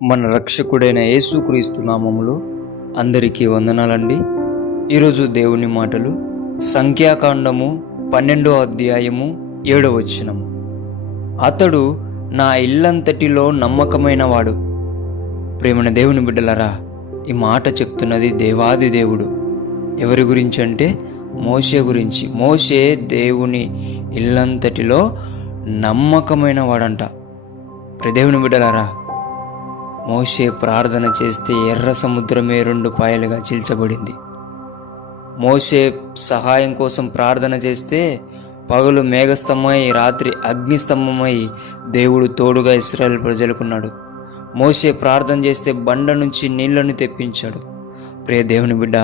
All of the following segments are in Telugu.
మన రక్షకుడైన యేసుక్రీస్తు నామములో అందరికీ వందనాలండి. ఈరోజు దేవుని మాటలు సంఖ్యాకాండము 12వ అధ్యాయము 7వ వచనము. అతడు నా ఇల్లంతటిలో నమ్మకమైన వాడు. ప్రేమన దేవుని బిడ్డలరా, ఈ మాట చెప్తున్నది దేవాది దేవుడు. ఎవరి గురించి అంటే మోషే గురించి. మోషే దేవుని ఇల్లంతటిలో నమ్మకమైన వాడంట. దేవుని బిడ్డలారా, మోషే ప్రార్థన చేస్తే ఎర్ర సముద్రమే 2 పాయలుగా చీల్చబడింది. మోషే సహాయం కోసం ప్రార్థన చేస్తే పగలు మేఘస్తంభమై రాత్రి అగ్నిస్తంభమై దేవుడు తోడుగా ఇశ్రాయేలు ప్రజలకున్నాడు. మోషే ప్రార్థన చేస్తే బండ నుంచి నీళ్లను తెప్పించాడు. ప్రియ దేవుని బిడ్డ,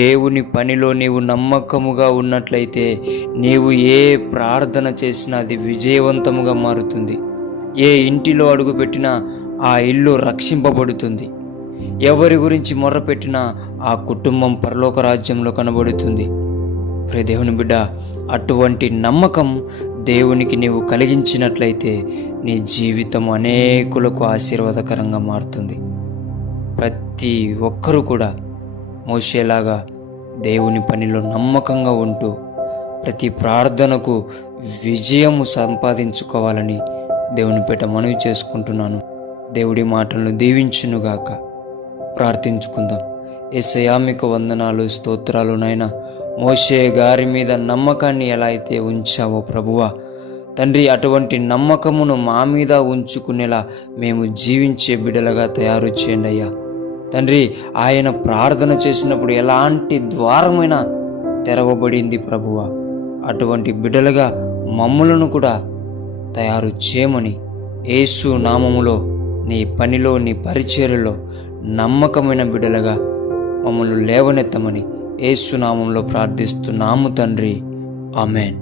దేవుని పనిలో నీవు నమ్మకముగా ఉన్నట్లయితే నీవు ఏ ప్రార్థన చేసినా అది విజయవంతముగా మారుతుంది. ఏ ఇంటిలో అడుగుపెట్టినా ఆ ఇల్లు రక్షింపబడుతుంది. ఎవరి గురించి మొర్రపెట్టినా ఆ కుటుంబం పరలోక రాజ్యంలో కనబడుతుంది. ప్రియ దేవుని బిడ్డ, అటువంటి నమ్మకం దేవునికి నీవు కలిగించినట్లయితే నీ జీవితం అనేకులకు ఆశీర్వాదకరంగా మారుతుంది. ప్రతి ఒక్కరూ కూడా మోషేలాగా దేవుని పనిలో నమ్మకంగా ఉంటూ ప్రతి ప్రార్థనకు విజయము సంపాదించుకోవాలని దేవుని పేట మనవి చేసుకుంటున్నాను. దేవుడి మాటలను దీవించునుగాక. ప్రార్థించుకుందాం. యేసయ్యా, మీకు వందనాలు, స్తోత్రాలు నాయనా. మోషే గారి మీద నమ్మకాన్ని ఎలా అయితే ఉంచావో ప్రభువా తండ్రి, అటువంటి నమ్మకమును మా మీద ఉంచుకునేలా మేము జీవించే బిడ్డలుగా తయారు చేయండి అయ్యా. తండ్రి, ఆయన ప్రార్థన చేసినప్పుడు ఎలాంటి ద్వారమైనా తెరవబడింది ప్రభువా. అటువంటి బిడ్డలుగా మమ్ములను కూడా తయారు చేయమని యేసు నామములో నీ పనిలో నీ పరిచర్యలో నమ్మకమైన బిడ్డలుగా మమ్మల్ని లేవనెత్తమని యేసు నామములో ప్రార్థిస్తున్నాము తండ్రి. ఆమేన్.